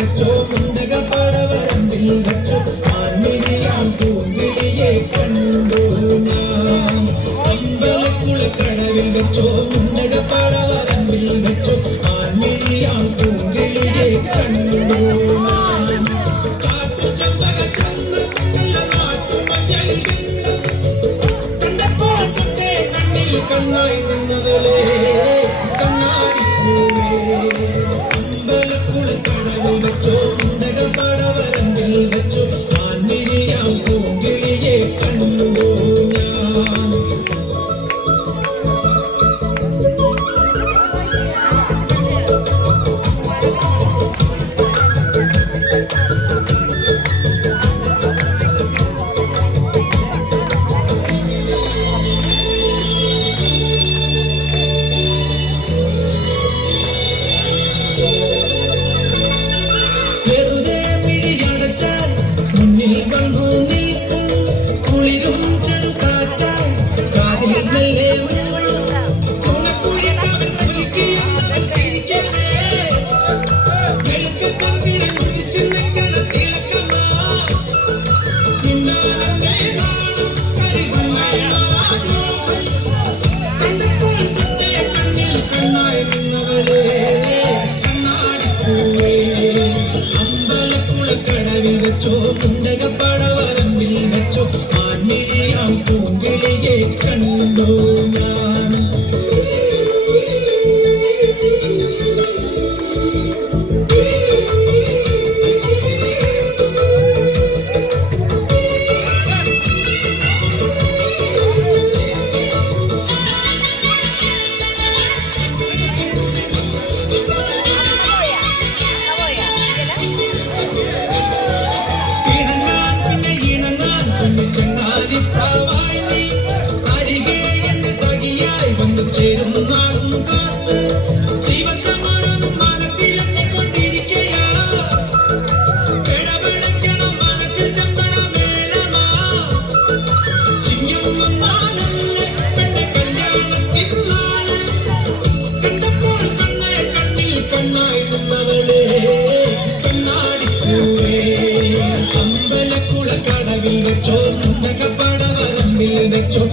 വെച്ചോ മുണ്ടകപ്പടവരമ്പിൽ വെച്ചോ ആൺമിഴിയാം പൂങ്കിളിയെ കണ്ടു ഞാൻ അമ്പലക്കുളക്കടവിൽ വെച്ചോ മുണ്ടകപ്പടവരമ്പിൽ വെച്ചോ ആൺമിഴിയാം പൂങ്കിളിയെ കണ്ടു ഞാൻ കാട്ടുചമ്പക ചന്ദ്രല്ല നാട്ടുമഞ്ഞളിൽ കണ്ടപ്പോൾ കുട്ടേ കണ്ണിൽ കണ്ണായി നിന്നവളെ അമ്പലക്കുളക്കടവിൽ വെച്ചോ മുണ്ടകപ്പടവരമ്പിൽ വെച്ചോ ആൺമിഴിയാം പൂങ്കിളിയെ കണ്ടു ഞാൻ അമ്പലക്കുളക്കടവിൽ വെച്ചോ മുണ്ടകപ്പടവരമ്പിൽ വെച്ചോ ആൺമിഴിയാം പൂങ്കിളിയെ കണ്ടു ഞാൻ ചേരുന്നു നാളും കാത്ത് ദിവസമാറും മനസ്സിൽ എണ്ണിക്കൊണ്ടിരിക്കയാ കിടവിളക്കണം മനസ്സിൽ ചമ്പന മേളമാ ചിങ്ങം വന്നാലല്ലേ പെണ്ണെ കല്യാണത്തിനാണ് കണ്ടപ്പോൾ കണ്ണയെ കണ്ണിൽ കണ്ണായിരുന്നവളെ കണ്ണാടിപ്പൂവേ അമ്പലക്കുളക്കടവിൽ വെച്ചോ മുണ്ടകപ്പടവരമ്പിൽ വെച്ചോ